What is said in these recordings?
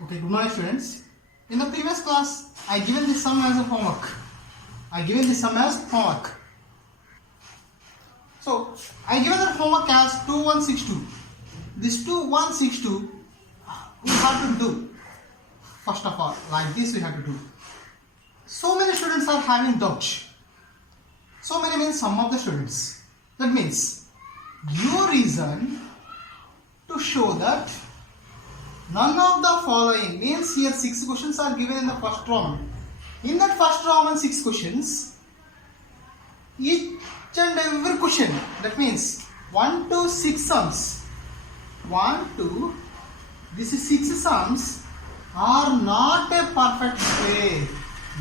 Okay, good morning students. In the previous class, I given this sum as a homework. So, I given that homework as 2162. This 2162, we have to do. First of all, like this we have to do. So many students are having doubts. So many means some of the students. That means, your reason to show that none of the following means here 6 questions are given in the first round. In that first round and 6 questions, each and every question, that means 1 to 6 sums. 1 to this is 6 sums are not a perfect square.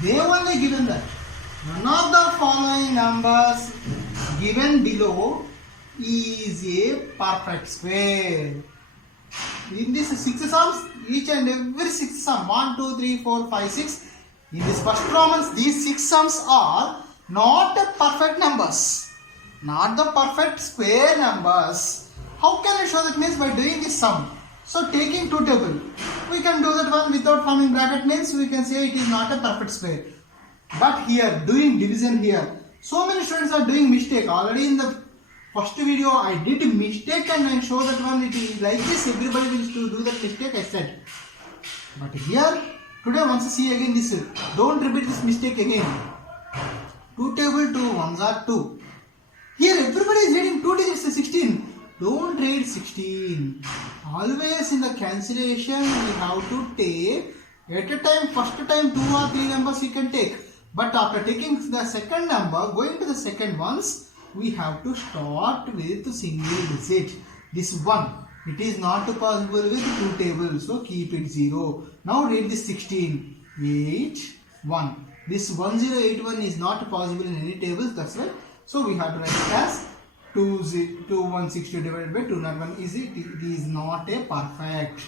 They only given that none of the following numbers given below is a perfect square. In this 6 sums, each and every 6 sum 1, 2, 3, 4, 5, 6. In this first Romans, these 6 sums are not perfect numbers, not the perfect square numbers. How can I show that? Means by doing this sum. So taking 2 table, we can do that one without forming bracket, means we can say it is not a perfect square. But here doing division here, so many students are doing mistake. Already in the first video I did a mistake and I show that one it is like this. Everybody will to do that mistake I said. But here today once see again this. Don't repeat this mistake again. 2 table 2 ones are 2. Here everybody is reading 2 digits 16. Don't read 16. Always in the cancellation we have to take at a time. First time 2 or 3 numbers you can take. But after taking the second number, going to the second ones, we have to start with single digit. This 1, it is not possible with 2 tables, so keep it 0. Now read this 16, 8, 1. This 1081 is not possible in any tables, that's why. So we have to write it as 2162 divided by 201. It is not a perfect.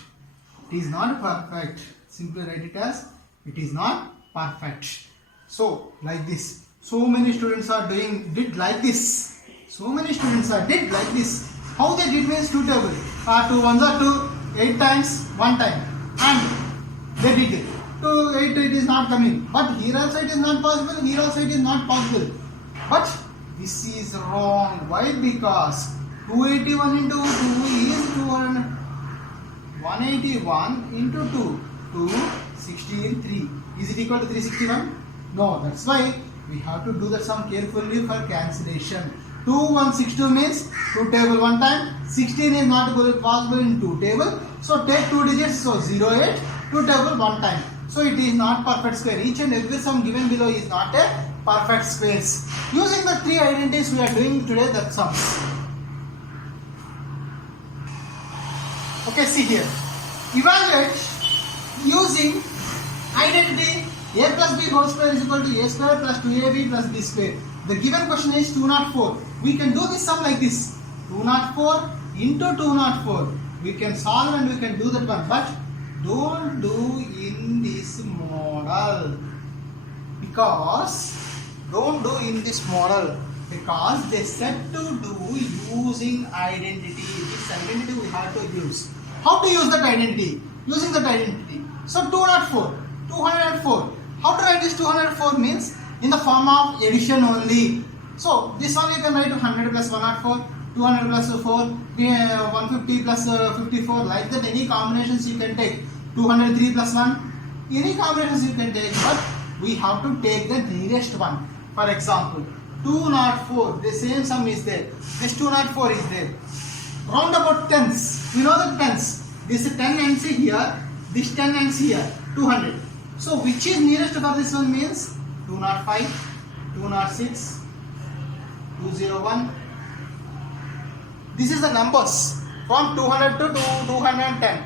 It is not perfect. Simply write it as it is not perfect. So like this. So many students are did like this. So many students are did like this. How they did means 2 table. 2 ones are 2, 8 times 1 time. And they did it. 2, 8 it is not coming. But here also it is not possible. Here also it is not possible. But this is wrong. Why? Because 281 into 2 is 200. 181 into 2. 216, 3. Is it equal to 361? No. That's why we have to do the sum carefully for cancellation. 2162 means 2 table 1 time. 16 is not possible in 2 table. So take 2 digits. So 08, 2 table 1 time. So it is not perfect square. Each and every sum given below is not a perfect squares. Using the 3 identities we are doing today the sums. Okay, see here. Evaluate using identity a plus b whole square is equal to a square plus 2ab plus b square. The given question is 204. We can do this sum like this. 204 into 204. We can solve and we can do that one. But don't do in this model. Because they said to do using identity. This identity we have to use. How to use that identity? Using that identity. So 204. How to write this 204 means in the form of addition only. So this one you can write 100 plus 104, 200 plus 4, 150 plus 54, like that any combinations you can take. 203 plus 1, any combinations you can take, but we have to take the nearest one. For example, 204, the same sum is there. This 204 is there. Round about tens. We know the tens. This 10 ends here, this 10 ends here, 200. So which is nearest for this one means 205, 206, 201. This is the numbers from 200 to 210.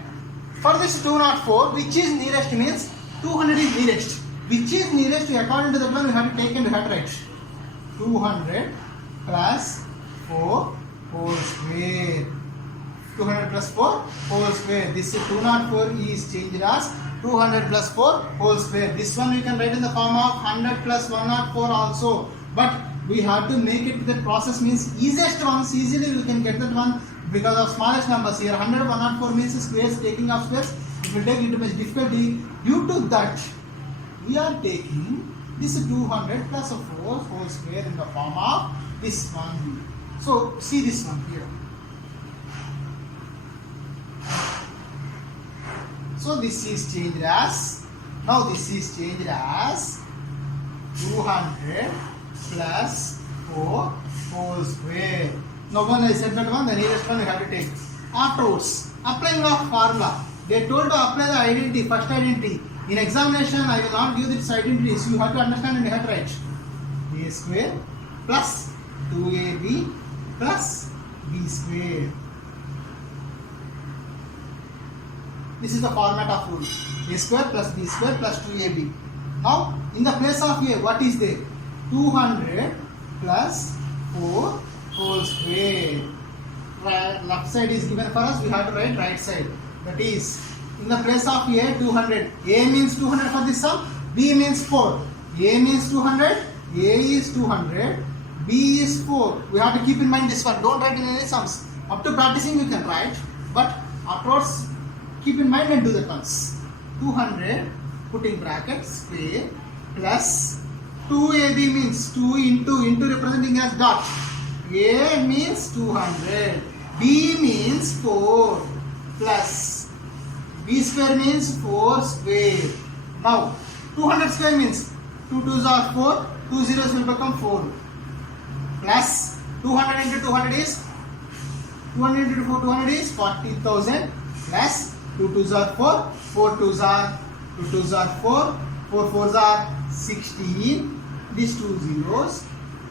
For this 204, which is nearest means 200 is nearest. Which is nearest according to the one we have to take and we have to write. 200 plus 4 whole square. 200 plus 4 whole square. This 204 is changed as 200 plus 4 whole square. This one we can write in the form of 100 plus 104 also. But we have to make it that process means easiest ones. Easily we can get that one because of smallest numbers here. 100, 104 means squares, taking of squares. It will take little much difficulty. Due to that, we are taking this 200 plus 4 whole square in the form of this one. So see this one here. So this is changed as, now this is changed as 200 plus 4 whole square. Now when I said that one, the nearest one we have to take. Afterwards, applying the formula. They told to apply the identity, first identity. In examination, I will not give this identity. So you have to understand and you have to write. A square plus 2ab plus b square. This is the format of rule. A square plus b square plus 2ab. Now, in the place of a, what is there? 200 plus 4 whole square. Left side is given for us, we have to write right side. That is, in the place of a, 200. A means 200 for this sum, b means 4. A means 200, a is 200, b is 4. We have to keep in mind this one. Don't write in any sums. Up to practicing you can write, but afterwards keep in mind and do that once. 200, putting brackets, square, plus 2ab means 2 into representing as dot. A means 200, b means 4, plus b square means 4 square. Now 200 square means 2 2s are 4, 2 zeros will become 4, plus 200 into 200 is 200 into 200 is 40,000, plus 2 2s are 4, 4 2s are 2 2s are 4, 4 4s are 16, these 2 zeros,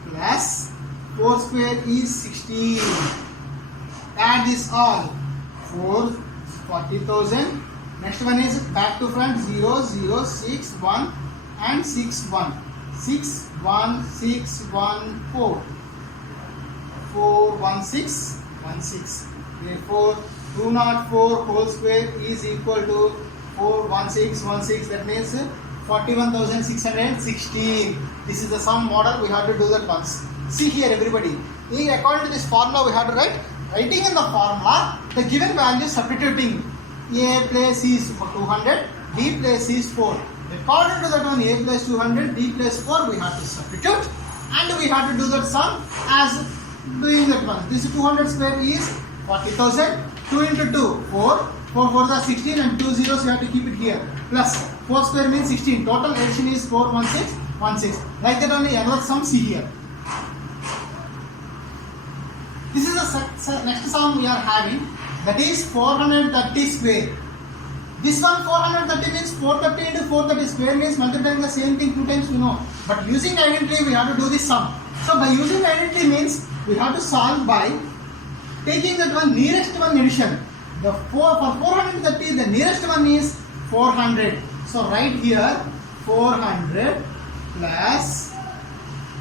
plus 4 square is 16. Add this all. 4, 40,000. Next one is back to front 0, 0, 6, 1 and 6, 1. 6, 1, 6, 1, 4. 4, 1, 6, 1, 6. Therefore, 204 whole square is equal to 4, 1, 6, 1, 6. That means 41,616. This is the sum model. We have to do that once. See here everybody. According to this formula we have to write. Writing in the formula the given value substituting. A place is 200, B place is 4. According to that one, A place 200, B place 4, we have to substitute and we have to do that sum as doing that one. This 200 square is 40,000. 2 into 2, 4. 4 4s are 16 and 2 zeros you have to keep it here. Plus 4 square means 16. Total addition is 41616. Like that only another sum see here. This is the next sum we are having, that is 430 square. This one 430 means 430 into 430 square means multiplying the same thing 2 times we know. But using identity we have to do this sum. So by using identity means we have to solve by taking that one nearest one addition. For 430 the nearest one is 400. So write here 400 plus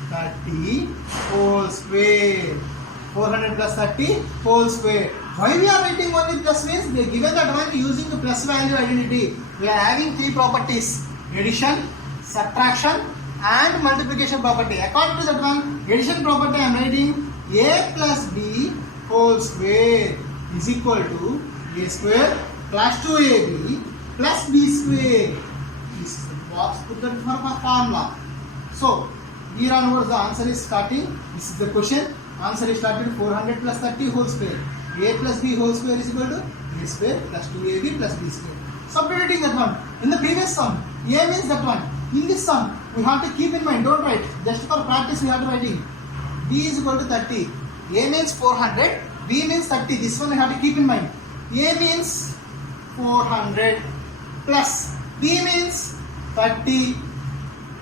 30 whole square. 400 plus 30 whole square. Why we are writing only plus means they given that one using the plus value identity. We are having 3 properties: addition, subtraction and multiplication property. According to that one, addition property I am writing a plus b whole square is equal to a square plus 2ab plus b square. This is the box put that for formula. So here onwards the answer is starting. This is the question. Answer is started 400 plus 30 whole square. A plus b whole square is equal to a square plus 2ab plus b square. Substituting that one. In the previous sum, a means that one. In this sum, we have to keep in mind, don't write. Just for practice we have to write in. B is equal to 30. A means 400, B means 30. This one we have to keep in mind. A means 400 plus B means 30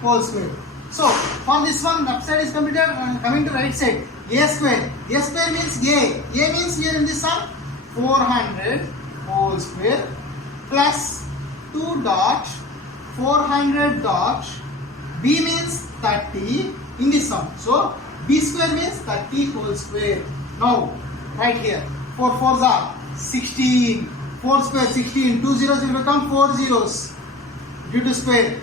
whole square. So, from this one, left side is coming to right side. A square. A square means A. A means here in this sum 400 whole square plus 2 dot 400 dot B means 30 in this sum. So, B square means 30 whole square. Now, right here 4 4s are 16. 4 square 16. 2 zeros will become 4 zeros due to square.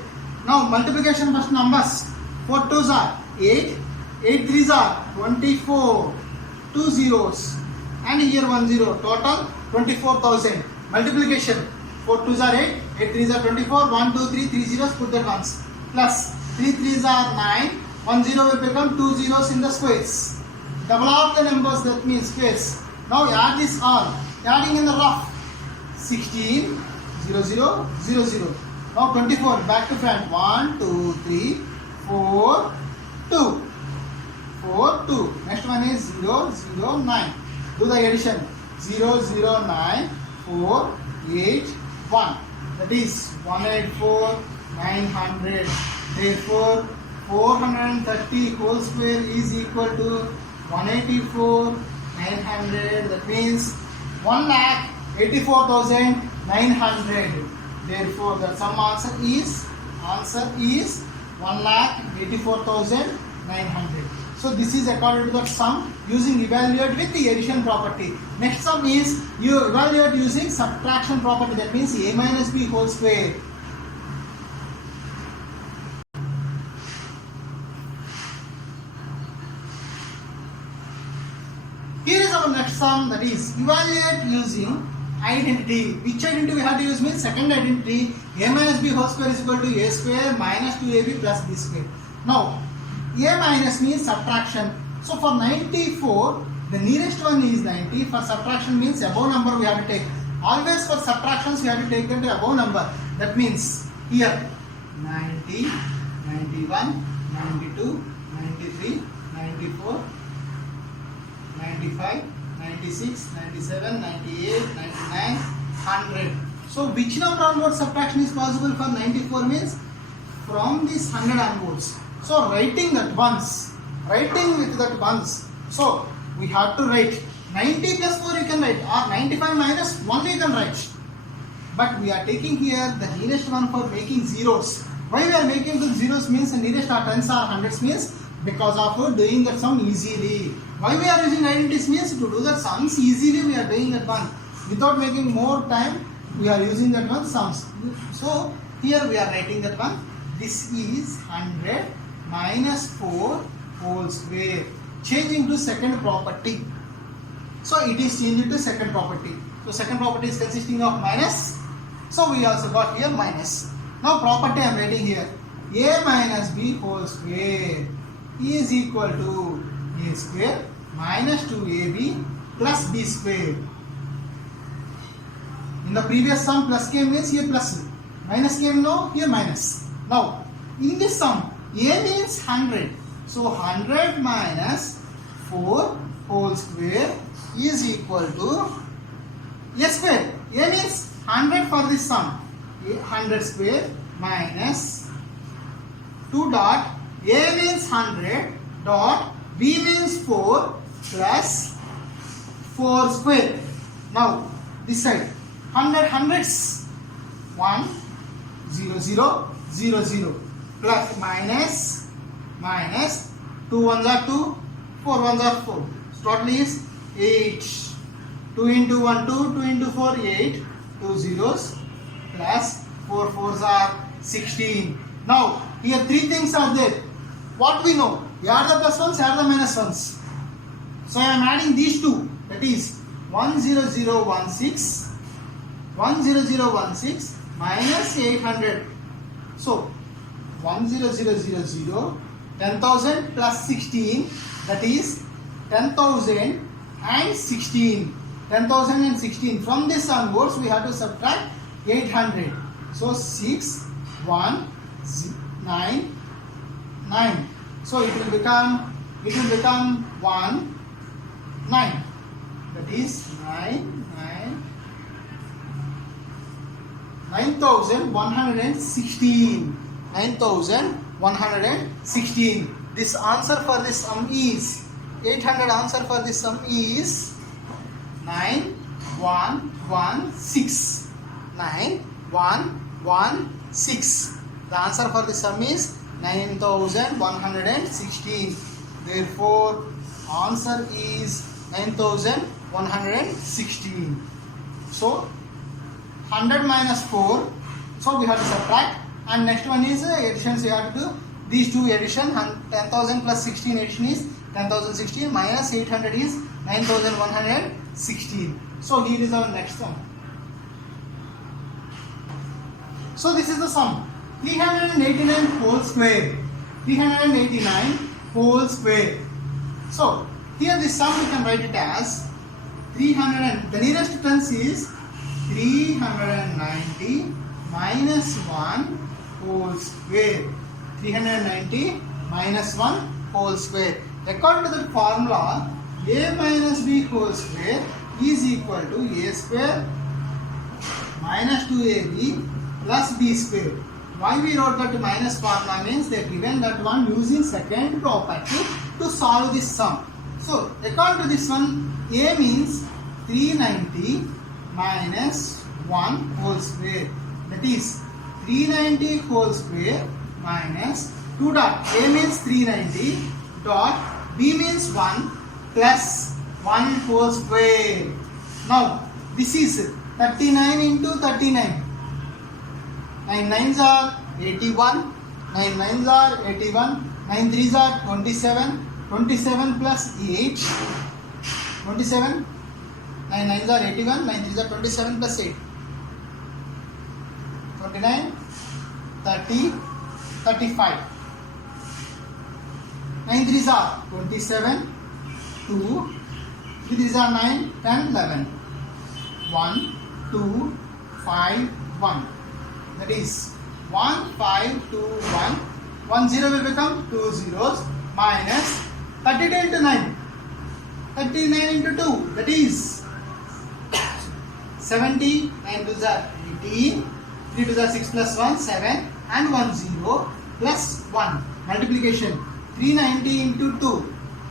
Now, multiplication first numbers. 4 2s are 8. 8 3s are 24. 2 zeros and here 1 zero. Total 24,000. Multiplication 4 2s are 8, 8 3s are 24, 1 2 3, 3 zeros, put that once, plus 3 3s are 9, 1 0 will become 2 zeros in the squares. Double up the numbers, that means squares. Now add this all, adding in the rough, 16, 0 0, 0 0. Now 24, back to front, 1 2 3, 4 2, 4 2. Next one is 0 0 9. Do the addition, 0 0 9, 4 8 1. That is 184 900. Therefore 430 whole square is equal to 184 900. That means 1,84,900. Therefore the sum answer is 1,84,900. So this is according to the sum using evaluate with the addition property. Next sum is you evaluate using subtraction property. That means a minus b whole square. Here is our next sum, that is evaluate using identity. Which identity we have to use means second identity, a minus b whole square is equal to a square minus 2ab plus b square. Now a minus means subtraction. So for 94, the nearest one is 90. For subtraction means above number we have to take. Always for subtractions we have to take the above number. That means here 90, 91, 92, 93, 94, 95, 96, 97, 98, 99, 100. So which number onwards subtraction is possible for 94 means from this 100 onwards. So writing that once, writing with that once. So we have to write 90 plus 4 you can write, or 95 minus 1 you can write. But we are taking here the nearest one for making zeros. Why we are making the zeros means the nearest are tens or hundreds means because of doing that sum easily. Why we are using identities means to do that sums easily we are doing that one. Without making more time we are using that one sums. So here we are writing that one. This is 100 minus 4 whole square. Changing to second property. So it is changed to second property. So second property is consisting of minus. So we also got here minus. Now property I am writing here. A minus b whole square is equal to a square minus 2ab plus b square. In the previous sum plus came means here plus. Minus came now, here minus. Now in this sum a means 100. So 100 minus 4 whole square is equal to a square. A means 100 for this sum. 100 square minus 2 dot. A means 100 dot. B means 4 plus 4 square. Now this side 100 hundreds. 1 0 0 0 0 plus minus 2 ones are 2, 4 ones are 4. Total is 8. 2 into 1 2, 2 into 4 8, 2 zeros plus 4 fours are 16. Now here three things are there. What we know? Add the plus ones, add the minus ones. So I am adding these two. That is 10016 minus 800. So 10000, 10,000 plus 16, that is 10,000 and 16. 10,000 and 16. From this onwards we have to subtract 800. So 6 1 9 9. So it will become 1 9. That is 9,116. 9,116. This answer for this sum is 800. Answer for this sum is 9116. 9116. The answer for this sum is 9116. Therefore, answer is 9116. So 100 minus 4. So we have to subtract. And next one is additions. We have to do these two addition. 10,000 plus 16 addition is 10,016 minus 800 is 9,116. So here is our next sum. So this is the sum. 389 whole square. 389 whole square. So here this sum we can write it as 300 and the nearest tens is 390 minus 1 whole square. 390 minus 1 whole square. According to the formula, a minus b whole square is equal to a square minus 2ab plus b square. Why we wrote that minus formula means they are given that one using second property to solve this sum. So according to this one, a means 390 minus 1 whole square, that is 390 whole square minus 2 dot. A means 390 dot, b means 1 plus 1 whole square. Now this is 39 into 39. 9 9s are 81, 9 9s are 81, 9 3s are 27, 27 plus 8, 27, 9 9s are 81, 9 3s are 27 plus 8, 29, 30, 35. 9 3s are 27, 2, 3 3s are 9, 10, 11, 1, 2, 5, 1. That is 1, 5, 2, 1. 1 0 will become 2 zeros minus 32 into 9. 39 into 2, that is 70. 9 2s are 18. 3 2s are 6 plus 1, 7. And 1 0 plus 1. Multiplication. 390 into 2,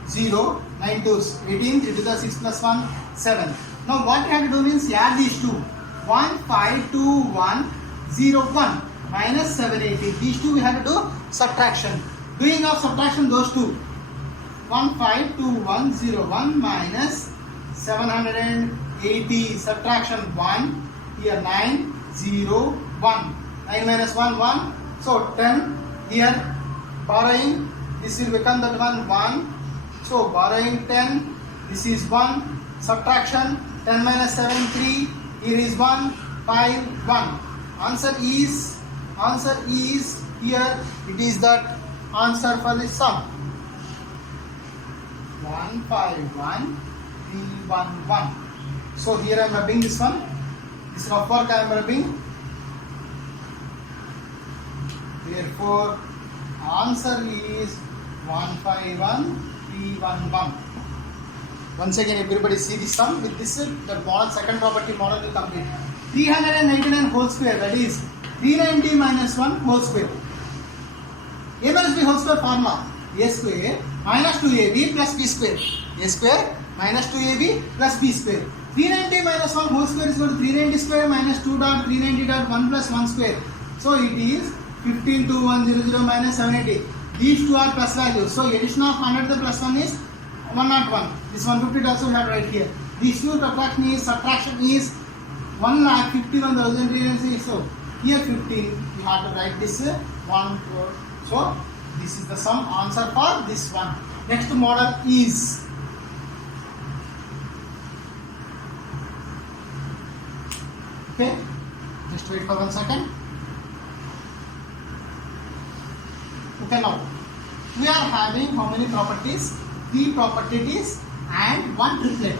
0. 9 2s, 18. 3 2s are 6 plus 1, 7. Now what you have to do means add these two. 1, 5, 2, 1. 0, 1 minus 780. These two we have to do subtraction. Doing of subtraction those two. 1, 5, 2, 1, 0, 1 minus 780. Subtraction 1. Here 9, 0, 1. 9 minus 1, 1. So 10. Here borrowing. This will become that one 1. So borrowing 10. This is 1. Subtraction 10 minus 7, 3. Here is 1, 5, 1. Answer is here. It is that answer for this sum. 151,311. So here I am rubbing this one. This rough work I am rubbing. Therefore, answer is 151,311. Once again, everybody see this sum. With this, the model, second property model will complete. 399 whole square, that is 390 minus 1 whole square. A minus b whole square formula. A square minus 2ab plus b square. A square minus 2ab plus b square. 390 minus 1 whole square is equal to 390 square minus 2 dot 390 dot 1 plus 1 square. So it is 152100 minus 780. These two are plus values. So addition of 100 to the plus 1 is 101. This 150 also we have right here. These two subtraction is 1,51,360. So here 15 you have to write this 1 4. So this is the sum answer for this one. Next model is okay. Just wait for 1 second. Okay, now we are having how many properties? 3 properties and 1 triplet.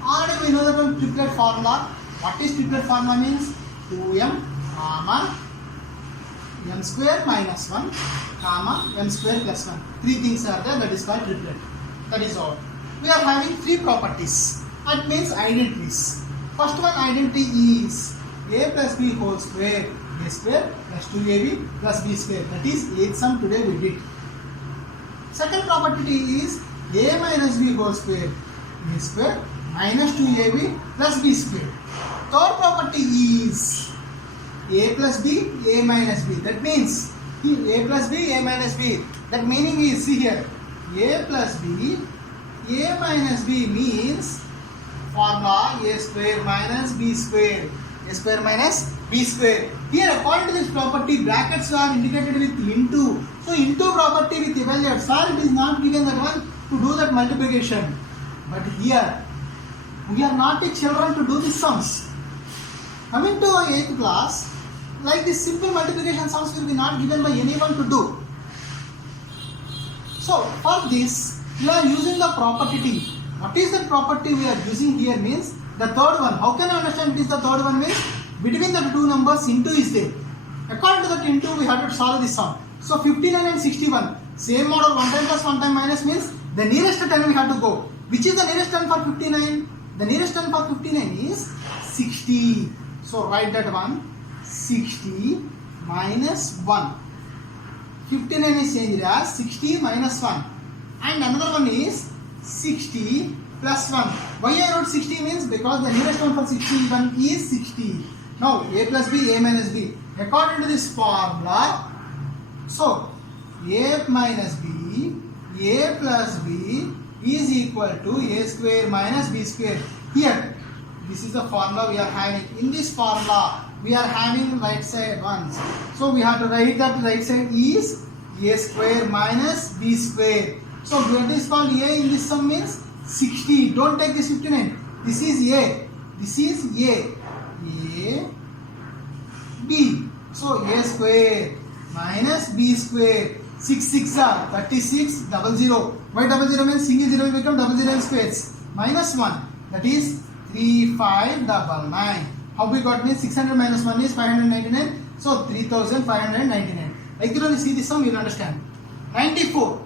Already we know that one triplet formula. What is triplet formula means? 2m comma m square minus 1 comma m square plus 1. 3 things are there, that is called triplet. That is all. We are having 3 properties. That means identities. First one identity is a plus b whole square. A square plus 2ab plus b square. That is 8th sum today we did. Second property is a minus b whole square. A square minus 2ab plus b square. Third property is a plus b, a minus b. That means a plus b, a minus b. That meaning is, see here, a plus b, a minus b means formula a square minus b square. A square minus b square. Here according to this property, brackets are indicated with into. So into property with evaluate. Sir, it is not given that one to do that multiplication. But here we are not children to do these sums. Coming to 8th class, like this simple multiplication sums will be not given by anyone to do. So for this we are using the property T. What is the property we are using here means the third one. How can I understand it is the third one means between the two numbers into is there. According to that into we have to solve this sum. So 59 and 61 same model, 1 time plus 1 time minus means the nearest 10 we have to go. Which is the nearest 10 for 59? The nearest 10 for 59 is 60. So write that one, 60 minus 1. 59 is changed as 60 minus 1. And another one is 60 plus 1. Why I wrote 60 means because the nearest one for 61 is 60. Now a plus b, a minus b. According to this formula, so a minus b, a plus b is equal to a square minus b square. Here, this is the formula we are having. In this formula, we are having right side once. So we have to write that right side is a square minus b square. So what is called a in this sum means 60. Don't take this 59. This is a. This is a. A, b. So a square minus b square. 6 6 are 36 00. Why 00 means single 0 will become 00 in squares. Minus 1. That is 3599. How we got means 600 minus 1 is 599. So 3599. Like you see this sum, you will understand. 94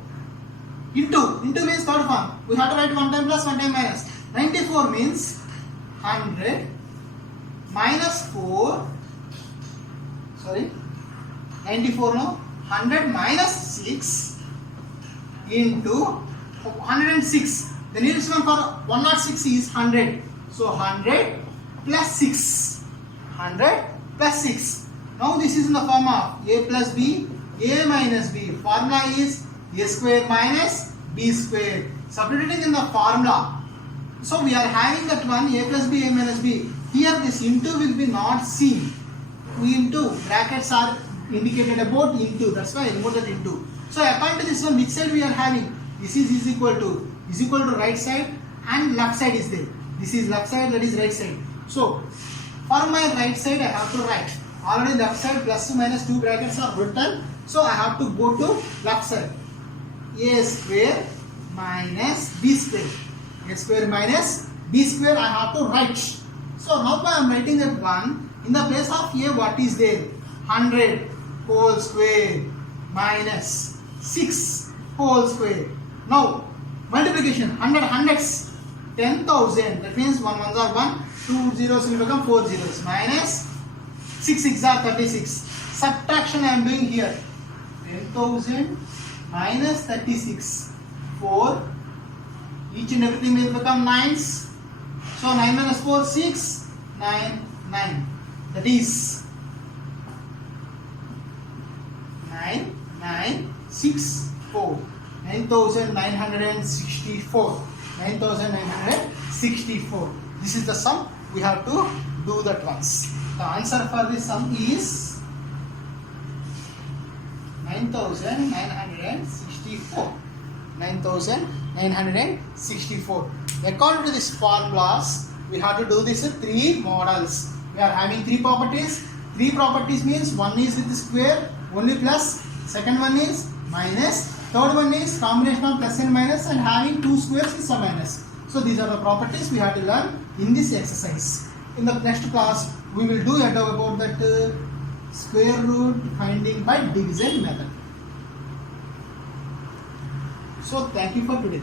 into means third form. We have to write 1 time plus 1 time minus. 94 means 100 minus 4. Sorry, 94 no. 100 minus 6 into 106. The nearest one for 106 is 100. So 100 plus 6. 100 plus 6. Now this is in the form of a plus b, a minus b. Formula is a square minus b square. Substituting in the formula. So we are having that one a plus b, a minus b. Here this into will be not seen. Into brackets are indicated about into. That's why I removed that into. So according to this one, which side we are having? This is equal to right side and left side is there. This is left side, that is right side. So for my right side I have to write. Already left side plus minus 2 brackets are written. So I have to go to left side. A square minus b square. A square minus b square I have to write. So now I am writing that one. In the place of a, what is there? 100 whole square minus 6 whole square. Now multiplication 100 hundreds 10,000. That means 1 ones are 1, 2 zeros will become 4 zeros minus 6 6 are 36. Subtraction I am doing here. 10,000 minus 36. 4. Each and everything will become 9s. So 9 minus 4 6 9 9. That is 9964. 9964. 9964. This is the sum. We have to do that once. The answer for this sum is 9964. 9964. According to these formulas, we have to do this in 3 models. We are having 3 properties. 3 properties means one is with the square, only plus, second one is minus, third one is combination of plus and minus, and having 2 squares is a minus. So these are the properties we have to learn in this exercise. In the next class, we will do about that square root finding by division method. So thank you for today.